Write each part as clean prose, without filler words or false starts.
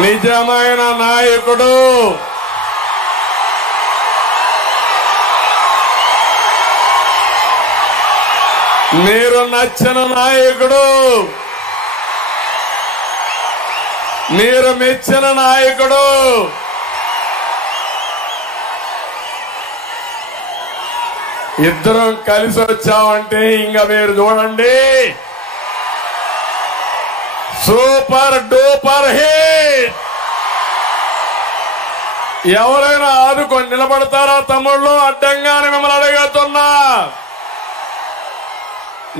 నిజమైన నాయకుడు మీరు నచ్చిన నాయకుడు మీరు మెచ్చిన నాయకుడు ఇద్దరం కలిసి వచ్చామంటే ఇంకా మీరు చూడండి సూపర్ డూపర్ హిట్. ఎవరైనా ఆదుకొని నిలబడతారా తమ్ముళ్ళు? అడ్డంగానే మిమ్మల్ని అడుగుతున్నా.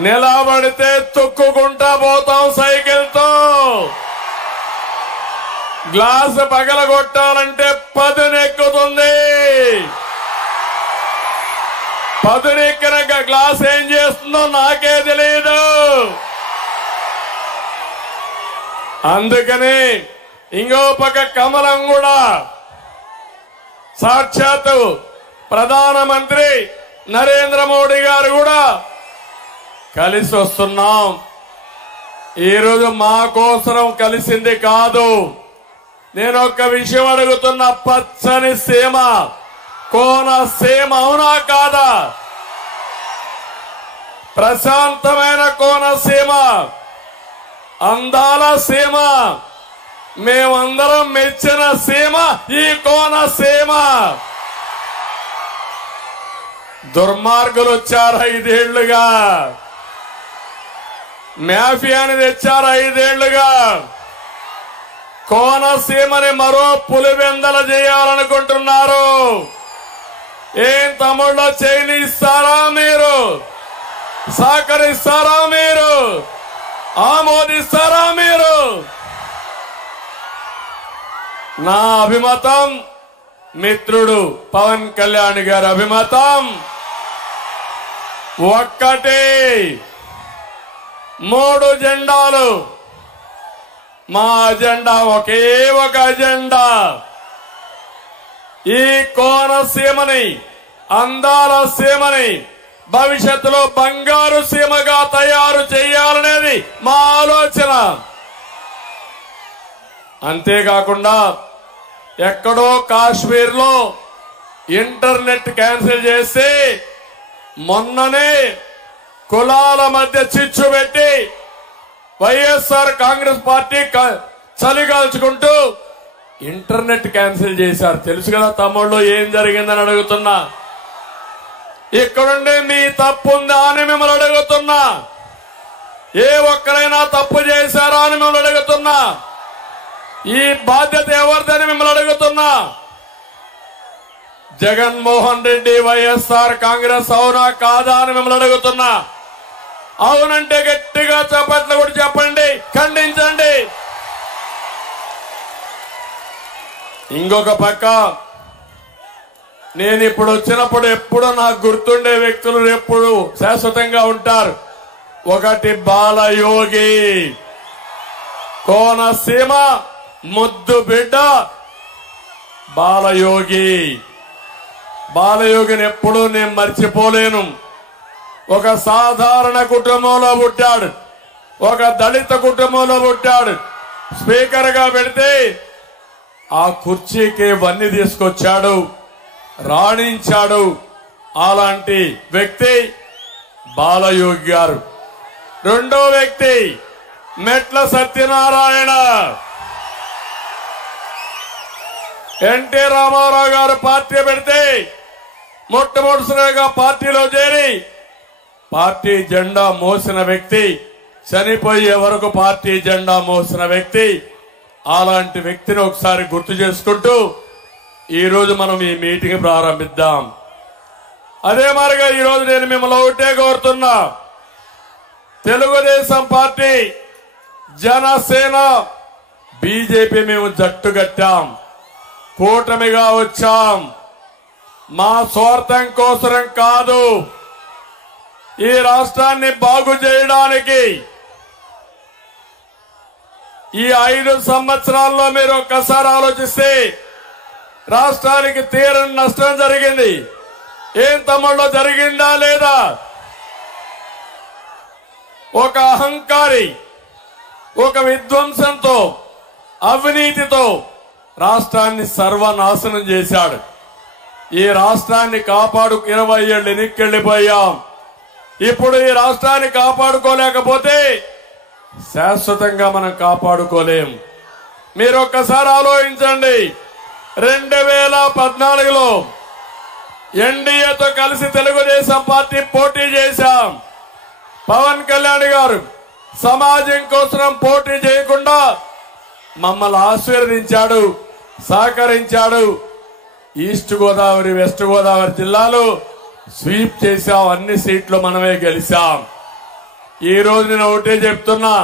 నిలబడితే తొక్కుకుంటా పోతాం సైకిల్తో. గ్లాసు పగలగొట్టాలంటే పదునెక్కుతుంది. పదునెక్కిన గ్లాస్ ఏం చేస్తుందో నాకే తెలియదు. అందుకని ఇంకో పక్క కమలం కూడా సాక్షాత్తు ప్రధానమంత్రి నరేంద్ర మోడీ గారు కూడా కలిసి వస్తున్నాం. ఈరోజు మా కోసరం కలిసింది కాదు. నేను ఒక్క విషయం అడుగుతున్నా. పచ్చని సీమ కోనసీమ అవునా కాదా? ప్రశాంతమైన కోనసీమ, అందాల సీమ, మేమందరం మెచ్చిన సీమ ఈ కోనసీమ. దుర్మార్గులు వచ్చారు 5 ఏళ్లుగా, మాఫియాని తెచ్చారు 5 ఏళ్లుగా. కోనసీమని మరో పులివెందల చేయాలనుకుంటున్నారు. ఏం తమ్ముళ్ళు చేయనిస్తారా? మీరు సహకరిస్తారా? మీరు ఆమోదిస్తారా? మీరు నా అభిమతం, మిత్రుడు పవన్ కళ్యాణ్ గారి అభిమతం ఒక్కటే. 3 జెండాలు. మా అజెండా ఒకే ఒక అజెండా. ఈ కోనసీమని, అందాల సీమని భవిష్యత్తులో బంగారు సీమగా తయారు చేయాలనేది మా ఆలోచన. అంతేకాకుండా ఎక్కడో కాశ్మీర్ లో ఇంటర్నెట్ క్యాన్సిల్ చేసి మొన్ననే కులాల మధ్య చిచ్చు పెట్టి వైఎస్ఆర్ కాంగ్రెస్ పార్టీ చలిగాల్చుకుంటూ ఇంటర్నెట్ క్యాన్సిల్ చేశారు. తెలుసు కదా తమ్ముళ్ళు ఏం జరిగిందని అడుగుతున్నా. ఇక్కడుండే మీ తప్పు ఉందా అని మిమ్మల్ని అడుగుతున్నా. ఏ ఒక్కరైనా తప్పు చేశారా అని మిమ్మల్ని అడుగుతున్నా. ఈ బాధ్యత ఎవరిదని మిమ్మల్ని అడుగుతున్నా. జగన్మోహన్ రెడ్డి వైఎస్ఆర్ కాంగ్రెస్ అవునా కాదా అని మిమ్మల్ని అడుగుతున్నా. అవునంటే గట్టిగా చప్పట్లు కూడా చెప్పండి, ఖండించండి. ఇంకొక పక్క నేను ఇప్పుడు వచ్చినప్పుడు ఎప్పుడో నాకు గుర్తుండే వ్యక్తులు ఎప్పుడు శాశ్వతంగా ఉంటారు. ఒకటి బాలయోగి, కోనసీమ ముద్దు బిడ్డ బాలయోగి. బాలయోగిని ఎప్పుడూ నేను మర్చిపోలేను. ఒక సాధారణ కుటుంబంలో పుట్టాడు, ఒక దళిత కుటుంబంలో పుట్టాడు. స్పీకర్ గా పెడితే ఆ కుర్చీకి వన్నీ తీసుకొచ్చాడు, రాణించాడు. అలాంటి వ్యక్తి బాలయోగి గారు. రెండో వ్యక్తి మెట్ల సత్యనారాయణ. ఎన్టీ రామారావు గారు పార్టీ పెడితే మొట్టమొదటిసారిగా పార్టీలో చేరి పార్టీ జెండా మోసిన వ్యక్తి, చనిపోయే వరకు పార్టీ జెండా మోసిన వ్యక్తి. అలాంటి వ్యక్తిని ఒకసారి గుర్తు చేసుకుంటూ ఈ రోజు మనం ఈ మీటింగ్ ప్రారంభిద్దాం. అదే మాదిరిగా ఈ రోజు నేను మిమ్మల్ని ఒకటే కోరుతున్నా. తెలుగుదేశం పార్టీ, జనసేన, బీజేపీ మేము జట్టు కట్టాం, కూటమిగా వచ్చాం. మా స్వార్థం కోసరం కాదు, ఈ రాష్ట్రాన్ని బాగు చేయడానికి. ఈ 5 సంవత్సరాల్లో మీరు ఒక్కసారి ఆలోచిస్తే రాష్ట్రానికి తీరని నష్టం జరిగింది. ఏం తమ్ముళ్ళు జరిగిందా లేదా? ఒక అహంకారి, ఒక విధ్వంసంతో అవినీతితో రాష్ట్రాన్ని సర్వనాశనం చేశాడు. ఈ రాష్ట్రాన్ని 20 ఏళ్ళు వెనక్కెళ్లిపోయాం. ఇప్పుడు ఈ రాష్ట్రాన్ని కాపాడుకోలేకపోతే శాశ్వతంగా మనం కాపాడుకోలేం. మీరు ఒక్కసారి ఆలోచించండి. 2014లో ఎన్డీఏతో కలిసి తెలుగుదేశం పార్టీ పోటీ చేశాం. పవన్ కళ్యాణ్ గారు సమాజం కోసం పోటీ చేయకుండా మమ్మల్ని ఆశీర్వదించాడు, సహకరించాడు. ఈస్ట్ గోదావరి, వెస్ట్ గోదావరి జిల్లాలో స్వీప్ చేశాం. అన్ని సీట్లు మనమే గెలిచాం. ఈ రోజు నేను ఒకటే చెప్తున్నా,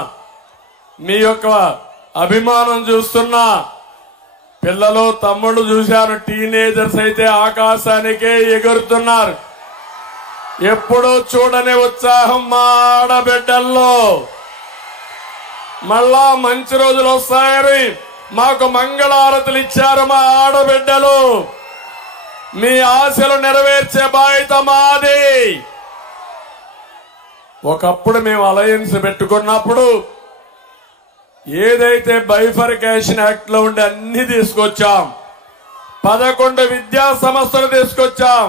మీ యొక్క అభిమానం చూస్తున్నా. పిల్లలు, తమ్ముళ్ళు చూశాను, టీనేజర్స్ అయితే ఆకాశానికే ఎగురుతున్నారు. ఎప్పుడూ చూడని ఉత్సాహం మా ఆడబిడ్డల్లో. మళ్ళా మంచి రోజులు వస్తాయని మాకు మంగళారతులు ఇచ్చారు మా ఆడబిడ్డలు. మీ ఆశలు నెరవేర్చే బాధ్యత మాది. ఒకప్పుడు మేము అలయన్స్ పెట్టుకున్నప్పుడు ఏదైతే బైఫర్కేషన్ యాక్ట్ లో ఉండే అన్ని తీసుకొచ్చాం. 11 విద్యా సంస్థలు తీసుకొచ్చాం.